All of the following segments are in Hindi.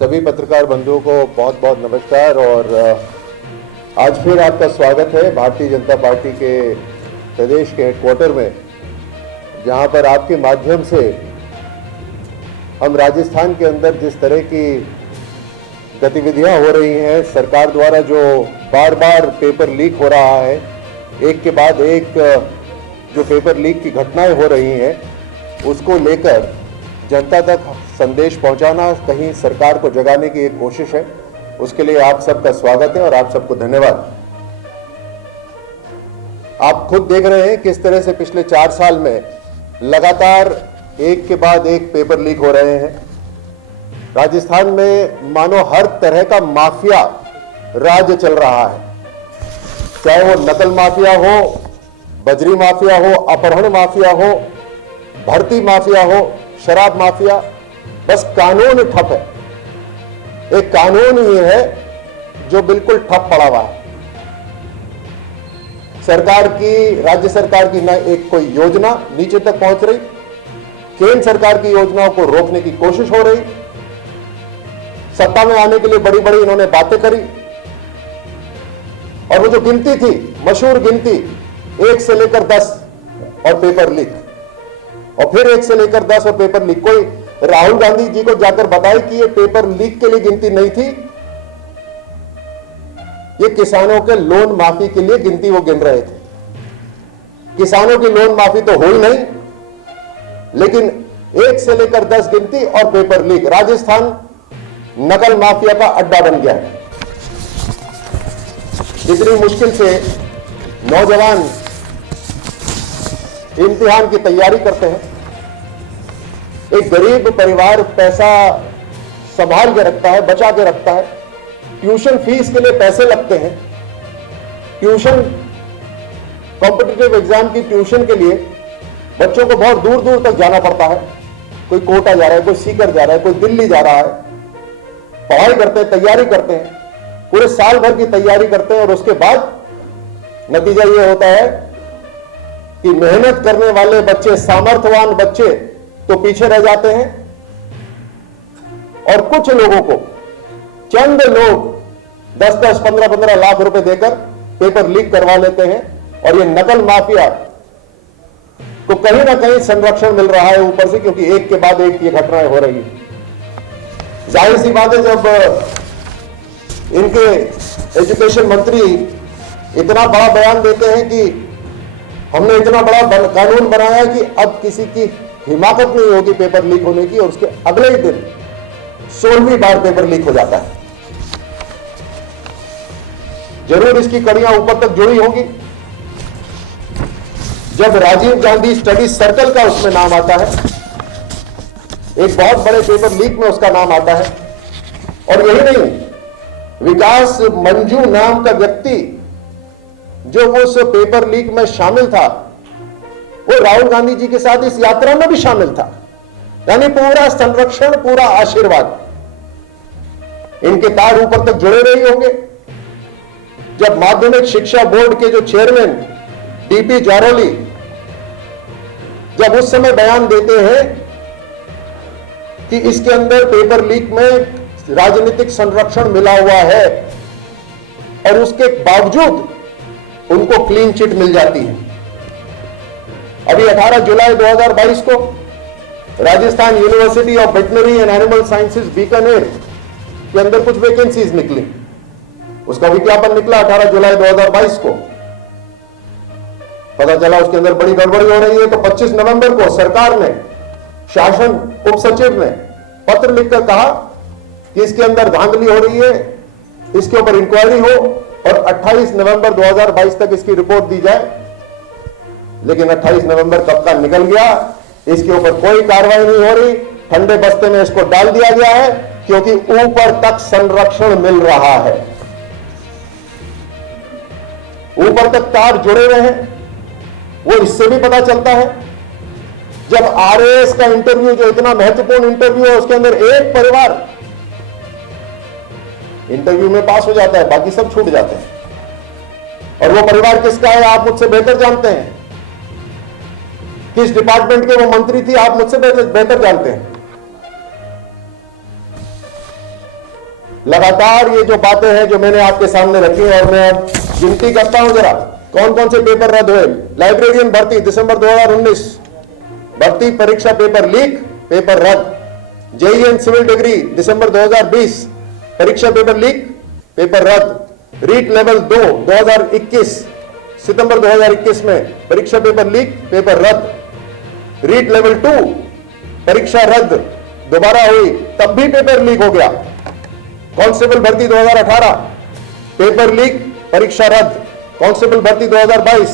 सभी पत्रकार बंधुओं को बहुत बहुत नमस्कार। और आज फिर आपका स्वागत है भारतीय जनता पार्टी के प्रदेश के हेडक्वार्टर में, जहां पर आपके माध्यम से हम राजस्थान के अंदर जिस तरह की गतिविधियां हो रही हैं, सरकार द्वारा जो बार बार पेपर लीक हो रहा है, एक के बाद एक जो पेपर लीक की घटनाएं हो रही हैं, उसको लेकर जनता तक संदेश पहुंचाना, कहीं सरकार को जगाने की एक कोशिश है। उसके लिए आप सबका स्वागत है और आप सबको धन्यवाद। आप खुद देख रहे हैं किस तरह से पिछले 4 साल में लगातार एक के बाद एक पेपर लीक हो रहे हैं। राजस्थान में मानो हर तरह का माफिया राज चल रहा है, चाहे वो नकल माफिया हो, बजरी माफिया हो, अपहरण माफिया हो, भर्ती माफिया हो, शराब माफिया। बस कानून ठप है, एक कानून ही है जो बिल्कुल ठप पड़ा हुआ है। सरकार की, राज्य सरकार की ना एक कोई योजना नीचे तक पहुंच रही, केंद्र सरकार की योजनाओं को रोकने की कोशिश हो रही। सत्ता में आने के लिए बड़ी बड़ी इन्होंने बातें करी, और वो जो गिनती थी, मशहूर गिनती 1 से लेकर 10 और पेपर लीक, और फिर 1 से लेकर 10 और पेपर लीक। कोई राहुल गांधी जी को जाकर बताए कि ये पेपर लीक के लिए गिनती नहीं थी, ये किसानों के लोन माफी के लिए गिनती वो गिन रहे थे। किसानों की लोन माफी तो हुई नहीं, लेकिन 1 से लेकर 10 गिनती और पेपर लीक। राजस्थान नकल माफिया का अड्डा बन गया है। इतनी मुश्किल से नौजवान इम्तिहान की तैयारी करते हैं, एक गरीब परिवार पैसा संभाल के रखता है, बचा के रखता है, ट्यूशन फीस के लिए पैसे लगते हैं। ट्यूशन, कॉम्पिटिटिव एग्जाम की ट्यूशन के लिए बच्चों को बहुत दूर दूर तक जाना पड़ता है। कोई कोटा जा रहा है, कोई सीकर जा रहा है, कोई दिल्ली जा रहा है, पढ़ाई करते हैं, तैयारी करते हैं, पूरे साल भर की तैयारी करते हैं, और उसके बाद नतीजा यह होता है कि मेहनत करने वाले बच्चे, सामर्थ्यवान बच्चे तो पीछे रह जाते हैं, और कुछ लोगों को, चंद लोग 10-10, 15-15 लाख रुपए देकर पेपर लीक करवा लेते हैं। और ये नकल माफिया को कहीं ना कहीं संरक्षण मिल रहा है ऊपर से, क्योंकि एक के बाद एक ये घटनाएं हो रही है। जाहिर सी बात है, जब इनके एजुकेशन मंत्री इतना बड़ा बयान देते हैं कि हमने इतना बड़ा कानून बनाया कि अब किसी की हिमाकत नहीं होगी पेपर लीक होने की, और उसके अगले ही दिन 16वीं बार पेपर लीक हो जाता है। जरूर इसकी कड़ियां ऊपर तक जुड़ी होंगी। जब राजीव गांधी स्टडी सर्कल का उसमें नाम आता है, एक बहुत बड़े पेपर लीक में उसका नाम आता है, और यही नहीं, विकास मंजू नाम का व्यक्ति जो उस पेपर लीक में शामिल था, वो राहुल गांधी जी के साथ इस यात्रा में भी शामिल था। यानी पूरा संरक्षण, पूरा आशीर्वाद, इनके तार ऊपर तक जुड़े रहे होंगे। जब माध्यमिक शिक्षा बोर्ड के जो चेयरमैन डीपी जारोली जब उस समय बयान देते हैं कि इसके अंदर पेपर लीक में राजनीतिक संरक्षण मिला हुआ है, और उसके बावजूद उनको क्लीन चिट मिल जाती है। अभी 18 जुलाई 2022 को Rajasthan university of veterinary and animal sciences Bikaner के अंदर कुछ वैकेंसीज निकली, उसका विज्ञापन निकला 18 जुलाई 2022 को। पता चला उसके अंदर बड़ी गड़बड़ी हो रही है, तो 25 नवंबर को सरकार ने, शासन उप सचिव ने पत्र लिखकर कहा कि इसके अंदर धांधली हो रही है, इसके ऊपर इंक्वायरी हो, और 28 नवंबर 2022 तक इसकी रिपोर्ट दी जाए। लेकिन 28 नवंबर कब का निकल गया, इसके ऊपर कोई कार्रवाई नहीं हो रही। ठंडे बस्ते में इसको डाल दिया गया है, क्योंकि ऊपर तक संरक्षण मिल रहा है, ऊपर तक तार जुड़े हुए हैं। वो इससे भी पता चलता है, जब आरएएस का इंटरव्यू, जो इतना महत्वपूर्ण इंटरव्यू है, उसके अंदर एक परिवार इंटरव्यू में पास हो जाता है, बाकी सब छूट जाते हैं। और वो परिवार किसका है आप मुझसे बेहतर जानते हैं। किस डिपार्टमेंट के वो मंत्री थी आप मुझसे बेहतर जानते हैं। लगातार ये जो बातें हैं जो मैंने आपके सामने रखी हैं, और मैं अब गिनती करता हूं जरा कौन कौन से पेपर रद्द हुए। लाइब्रेरियन भर्ती दिसंबर 2019 भर्ती परीक्षा पेपर लीक, पेपर रद्द। जेईई एंड सिविल डिग्री दिसंबर 2020 परीक्षा पेपर लीक, पेपर रद्द। रीट लेवल 2 2021 सितंबर 2021 में परीक्षा पेपर लीक, पेपर रद्द। रीट लेवल 2 परीक्षा रद्द दोबारा हुई, तब भी पेपर लीक हो गया। कांस्टेबल भर्ती 2018 पेपर लीक, परीक्षा रद्द। कांस्टेबल भर्ती 2022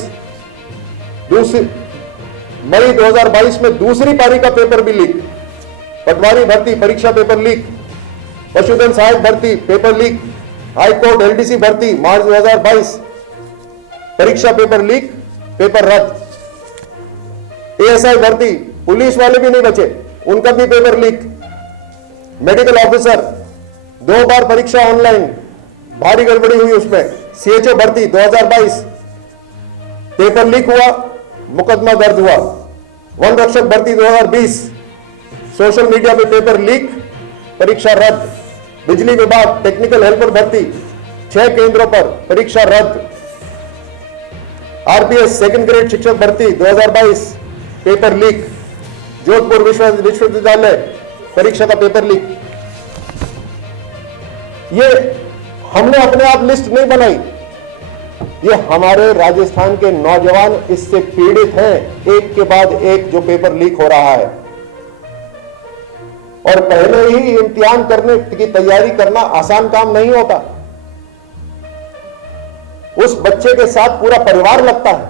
मई 2022 में दूसरी पारी का पेपर भी लीक। पटवारी भर्ती परीक्षा पेपर लीक। पशुधन सहायक भर्ती पेपर लीक। हाईकोर्ट एलडीसी भर्ती मार्च 2022 परीक्षा पेपर लीक, पेपर रद्द। एएसआई भर्ती पुलिस वाले भी नहीं बचे, उनका भी पेपर लीक। मेडिकल ऑफिसर 2 बार परीक्षा ऑनलाइन, भारी गड़बड़ी हुई उसमें। सीएचओ भर्ती 2022 पेपर लीक हुआ, मुकदमा दर्ज हुआ। वन रक्षक भर्ती 2020 सोशल मीडिया पे पेपर लीक, परीक्षा रद्द। बिजली विभाग टेक्निकल हेल्पर भर्ती 6 केंद्रों पर परीक्षा रद्द। आरपीएस सेकंड ग्रेड शिक्षक भर्ती 2022 पेपर लीक। जोधपुर विश्वविद्यालय परीक्षा का पेपर लीक। ये हमने अपने आप लिस्ट नहीं बनाई, ये हमारे राजस्थान के नौजवान इससे पीड़ित हैं। एक के बाद एक जो पेपर लीक हो रहा है, और पहले ही इम्तिहान करने की तैयारी करना आसान काम नहीं होता। उस बच्चे के साथ पूरा परिवार लगता है,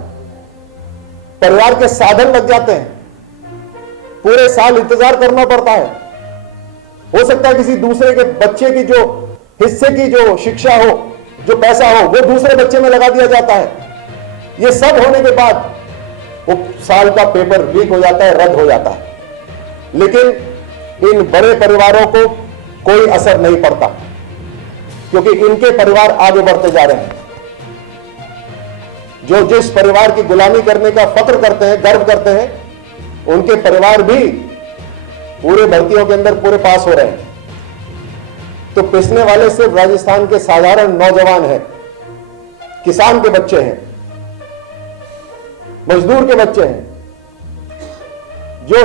परिवार के साधन लग जाते हैं, पूरे साल इंतजार करना पड़ता है। हो सकता है किसी दूसरे के बच्चे की जो हिस्से की जो शिक्षा हो, जो पैसा हो, वो दूसरे बच्चे में लगा दिया जाता है। ये सब होने के बाद वो साल का पेपर लीक हो जाता है, रद्द हो जाता है। लेकिन इन बड़े परिवारों को कोई असर नहीं पड़ता, क्योंकि इनके परिवार आगे बढ़ते जा रहे हैं। जो जिस परिवार की गुलामी करने का फक्र करते हैं, गर्व करते हैं, उनके परिवार भी पूरे भर्तियों के अंदर पूरे पास हो रहे हैं। तो पिसने वाले सिर्फ राजस्थान के साधारण नौजवान हैं, किसान के बच्चे हैं, मजदूर के बच्चे हैं, जो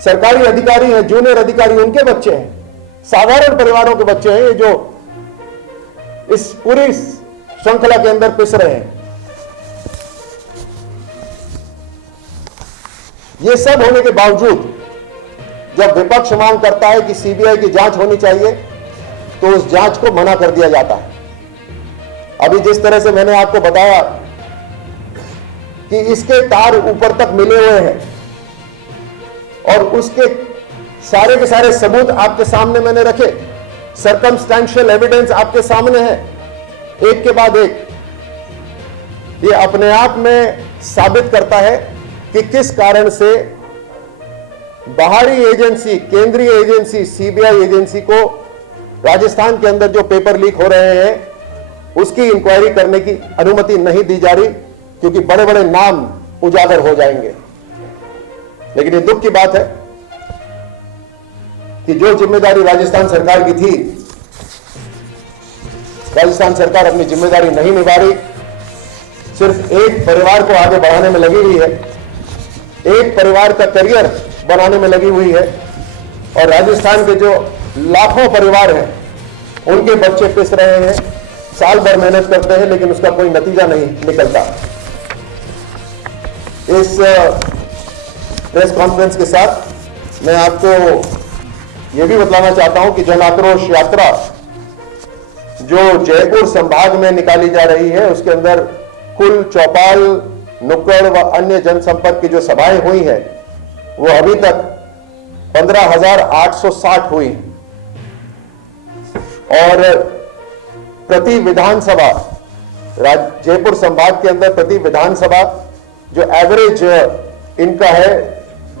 सरकारी अधिकारी हैं, जूनियर अधिकारी, उनके बच्चे हैं, साधारण परिवारों के बच्चे हैं, ये जो इस पूरी श्रृंखला के अंदर पिस रहे हैं। ये सब होने के बावजूद जब विपक्ष मांग करता है कि सीबीआई की जांच होनी चाहिए, तो उस जांच को मना कर दिया जाता है। अभी जिस तरह से मैंने आपको बताया कि इसके तार ऊपर तक मिले हुए हैं, और उसके सारे के सारे सबूत आपके सामने मैंने रखे, सर्कमस्टेंशियल एविडेंस आपके सामने है, एक के बाद एक। ये अपने आप में साबित करता है कि किस कारण से बाहरी एजेंसी, केंद्रीय एजेंसी, सीबीआई एजेंसी को राजस्थान के अंदर जो पेपर लीक हो रहे हैं उसकी इंक्वायरी करने की अनुमति नहीं दी जा रही, क्योंकि बड़े बड़े नाम उजागर हो जाएंगे। लेकिन ये दुख की बात है कि जो जिम्मेदारी राजस्थान सरकार की थी, राजस्थान सरकार अपनी जिम्मेदारी नहीं निभा रही, सिर्फ एक परिवार को आगे बढ़ाने में लगी हुई है, एक परिवार का करियर बनाने में लगी हुई है, और राजस्थान के जो लाखों परिवार हैं उनके बच्चे पिस रहे हैं, साल भर मेहनत करते हैं, लेकिन उसका कोई नतीजा नहीं निकलता। इस प्रेस कॉन्फ्रेंस के साथ मैं आपको यह भी बतलाना चाहता हूं कि जन आक्रोश यात्रा जो जयपुर संभाग में निकाली जा रही है, उसके अंदर कुल चौपाल, नुक्कड़ व अन्य जनसंपर्क की जो सभाएं हुई हैं, वो अभी तक 15,860 हुई, और प्रति विधानसभा जयपुर संभाग के अंदर प्रति विधानसभा जो एवरेज इनका है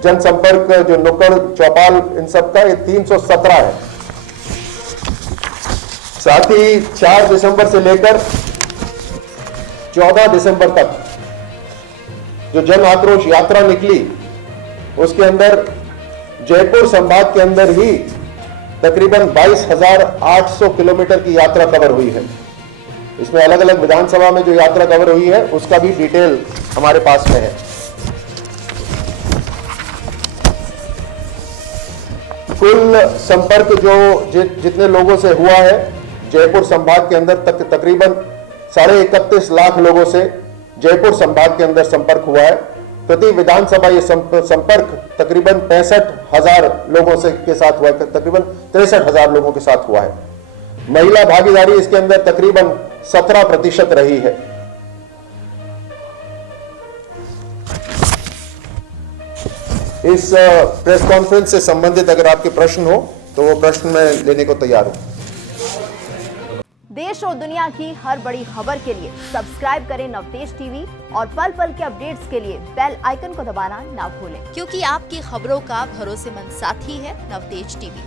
जनसंपर्क, जो नुक्कड़ चौपाल इन सब का, ये 317 है। साथ ही 4 दिसंबर से लेकर 14 दिसंबर तक जो जन आक्रोश यात्रा निकली, उसके अंदर जयपुर संभाग के अंदर ही तकरीबन 22,800 किलोमीटर की यात्रा कवर हुई है। इसमें अलग अलग विधानसभा में जो यात्रा कवर हुई है उसका भी डिटेल हमारे पास में है। कुल संपर्क जो जितने लोगों से हुआ है, जयपुर संभाग के अंदर तकरीबन 31.5 लाख लोगों से जयपुर संभाग के अंदर संपर्क हुआ है। प्रति विधानसभा ये संपर्क तकरीबन 65,000 लोगों से के साथ हुआ है, तकरीबन 63,000 लोगों के साथ हुआ है। महिला भागीदारी इसके अंदर तकरीबन 17% रही है। इस प्रेस कॉन्फ्रेंस से संबंधित अगर आपके प्रश्न हो तो वो प्रश्न मैं लेने को तैयार हूं। देश और दुनिया की हर बड़ी खबर के लिए सब्सक्राइब करें नवतेज टीवी और पल पल के अपडेट्स के लिए बेल आइकन को दबाना ना भूलें, क्योंकि आपकी खबरों का भरोसेमंद साथी है नवतेज टीवी।